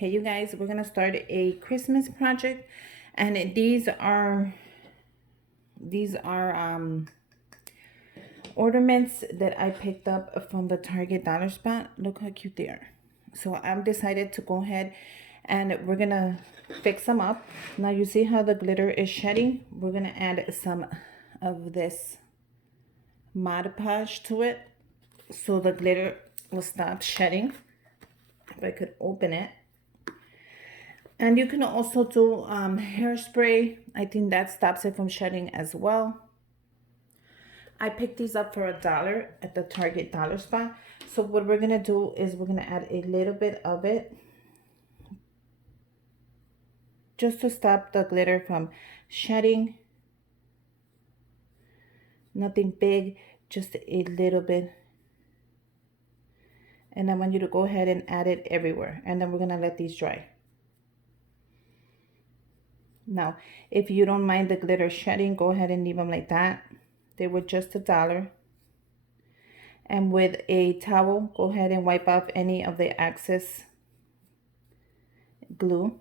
Hey you guys, we're gonna start a Christmas project, and these are ornaments that I picked up from the Target dollar spot. Look how cute they are. So I've decided to go ahead and we're gonna fix them up. Now you see how the glitter is shedding. We're gonna add some of this Mod Podge to it so the glitter will stop shedding. If I could open it. And you can also do hairspray. I think that stops it from shedding as well. I picked these up for $1 at the Target dollar spot. So what we're gonna do is we're gonna add a little bit of it just to stop the glitter from shedding. Nothing big, just a little bit. And I want you to go ahead and add it everywhere. And then we're gonna let these dry. Now, if you don't mind the glitter shedding, go ahead and leave them like that. They were just $1. And with a towel, go ahead and wipe off any of the excess glue.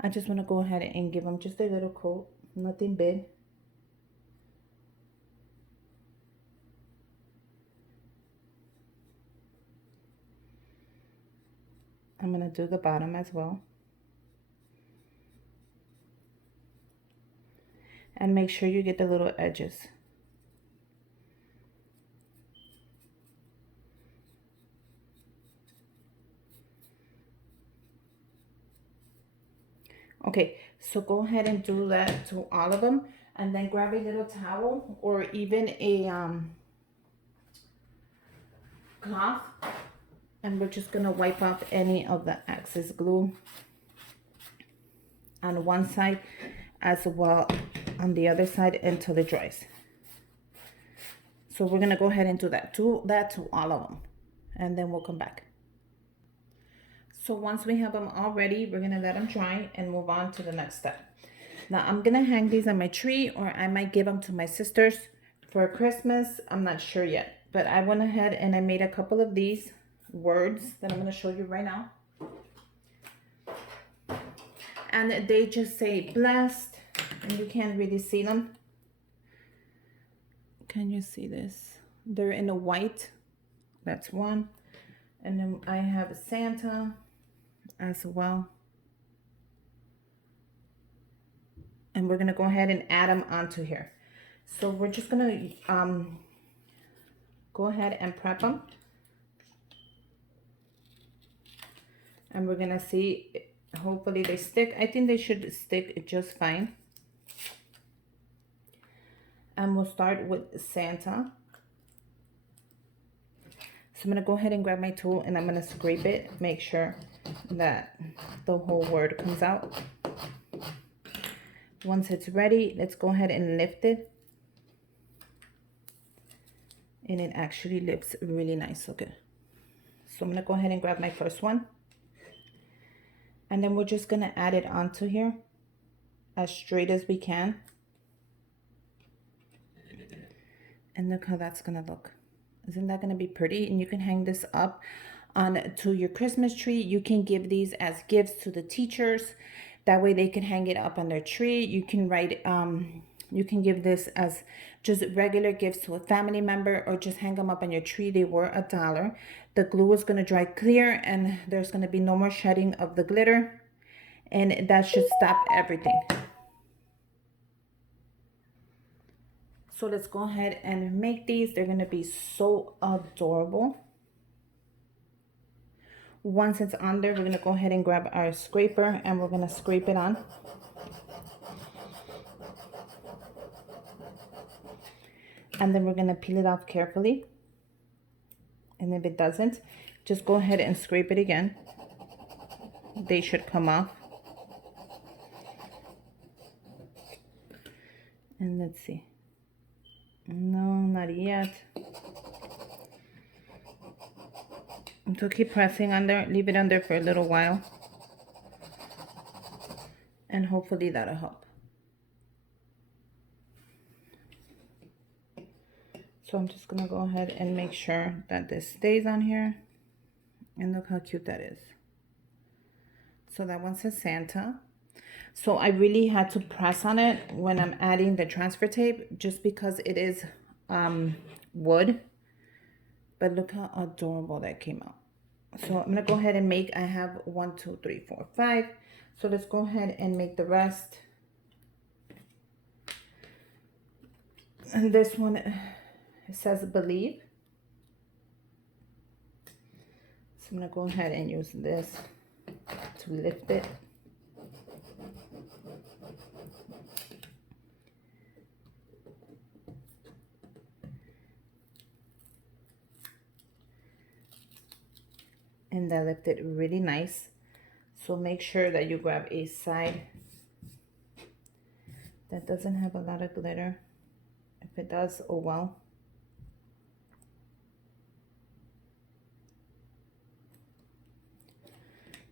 I just want to go ahead and give them just a little coat, nothing big. I'm going to do the bottom as well. And make sure you get the little edges. Okay, so go ahead and do that to all of them. And then grab a little towel or even a cloth. And we're just going to wipe off any of the excess glue on one side as well on the other side until it dries. So we're going to go ahead and do that to all of them. And then we'll come back. So once we have them all ready, we're going to let them dry and move on to the next step. Now I'm going to hang these on my tree, or I might give them to my sisters for Christmas. I'm not sure yet. But I went ahead and I made a couple of these words that I'm going to show you right now. And they just say blessed, and you can't really see them. Can you see this? They're in a white. That's one. And then I have Santa as well. And we're going to go ahead and add them onto here. So we're just going to go ahead and prep them. And we're going to see, hopefully they stick. I think they should stick just fine. And we'll start with Santa. So I'm going to go ahead and grab my tool and I'm going to scrape it. Make sure that the whole word comes out. Once it's ready, let's go ahead and lift it. And it actually lifts really nice. Okay. So I'm going to go ahead and grab my first one. And then we're just going to add it onto here as straight as we can. And look how that's going to look. Isn't that going to be pretty? And you can hang this up to your Christmas tree. You can give these as gifts to the teachers. That way they can hang it up on their tree. You can write, you can give this as just regular gifts to a family member, or just hang them up on your tree. They were $1. The glue is going to dry clear and there's going to be no more shedding of the glitter. And that should stop everything. So let's go ahead and make these. They're going to be so adorable. Once it's on there, we're going to go ahead and grab our scraper and we're going to scrape it on. And then we're going to peel it off carefully. And if it doesn't, just go ahead and scrape it again. They should come off. And let's see. No, not yet. So keep pressing on there. Leave it on there for a little while. And hopefully that'll help. So I'm just gonna go ahead and make sure that this stays on here. And look how cute that is. So that one says Santa. So I really had to press on it when I'm adding the transfer tape, just because it is wood. But look how adorable that came out. So I'm gonna go ahead and make, I have 1, 2, 3, 4, 5. So let's go ahead and make the rest. And this one, it says believe. So I'm gonna go ahead and use this to lift it. And that lifted really nice. So make sure that you grab a side that doesn't have a lot of glitter. If it does, oh well.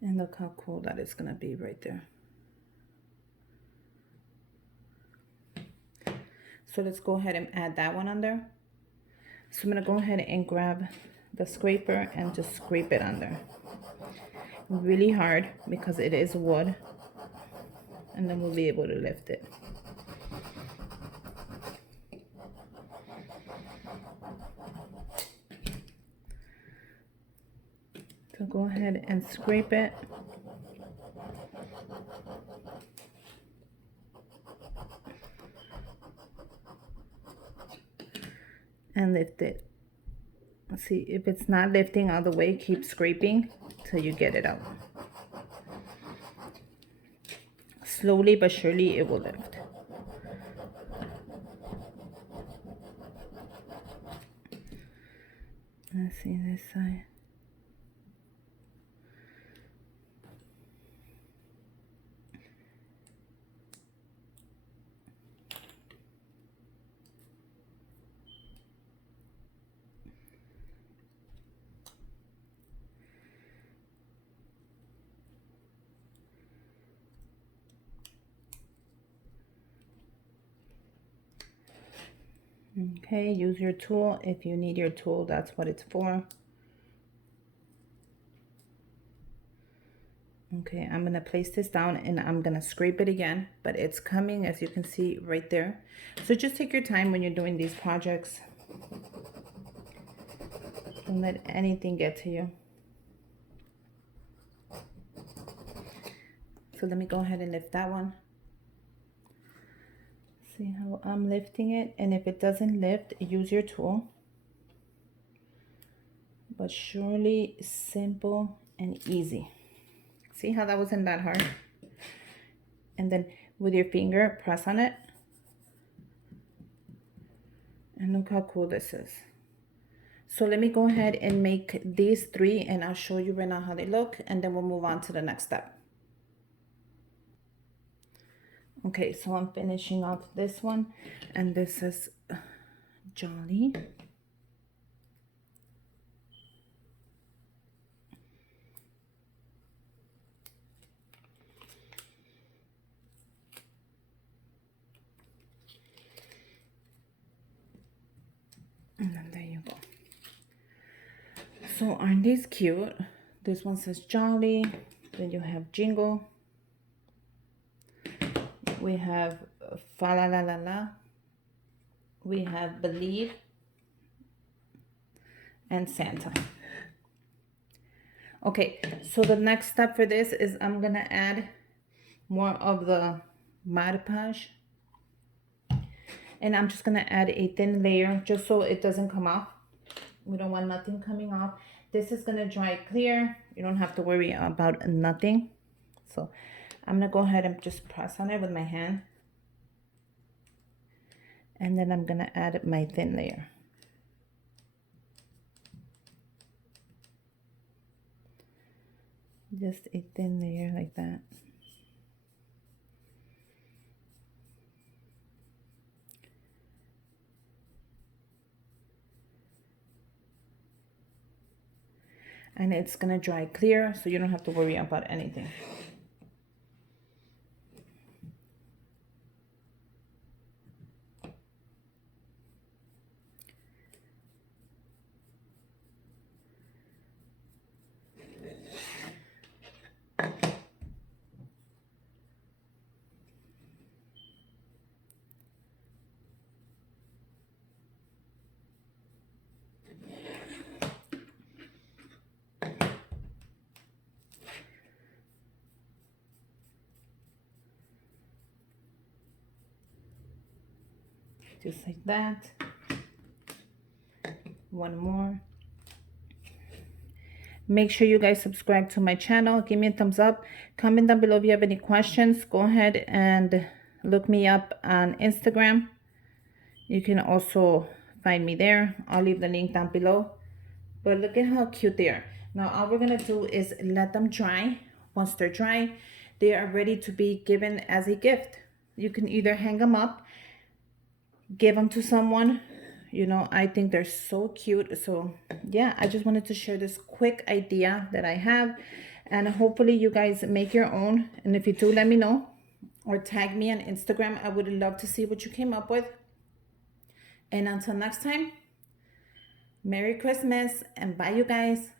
And look how cool that is gonna be right there. So let's go ahead and add that one under. So I'm gonna go ahead and grab the scraper and just scrape it under. Really hard because it is wood. And then we'll be able to lift it. So go ahead and scrape it. And lift it. Let's see, if it's not lifting all the way, keep scraping till you get it out. Slowly but surely it will lift. Let's see this side. Okay, use your tool. If you need your tool, that's what it's for. Okay, I'm gonna place this down and I'm gonna scrape it again, but it's coming, as you can see right there. So just take your time when you're doing these projects. Don't let anything get to you. So let me go ahead and lift that one. See how I'm lifting it, and if it doesn't lift, use your tool. But surely simple and easy. See how that wasn't that hard? And then with your finger, press on it. And look how cool this is. So let me go ahead and make these 3 and I'll show you right now how they look, and then we'll move on to the next step. Okay, so I'm finishing off this one, and this is Jolly. And then there you go. So aren't these cute? This one says Jolly, then you have Jingle. We have Fa La La La La. We have Believe. And Santa. Okay, so the next step for this is I'm gonna add more of the Mod Podge. And I'm just gonna add a thin layer just so it doesn't come off. We don't want nothing coming off. This is gonna dry clear. You don't have to worry about nothing. So I'm gonna go ahead and just press on it with my hand. And then I'm gonna add my thin layer. Just a thin layer like that. And it's gonna dry clear, so you don't have to worry about anything. just like that. One more. Make sure you guys subscribe to my channel. Give me a thumbs up. Comment down below if you have any questions. Go ahead and look me up on Instagram. You can also find me there. I'll leave the link down below. But look at how cute they are. Now all we're gonna do is let them dry. Once they're dry, they are ready to be given as a gift. You can either hang them up, give them to someone. You know, I think they're so cute. So yeah, I just wanted to share this quick idea that I have, and hopefully you guys make your own. And if you do, let me know or tag me on Instagram. I would love to see what you came up with. And until next time, Merry Christmas and bye, you guys.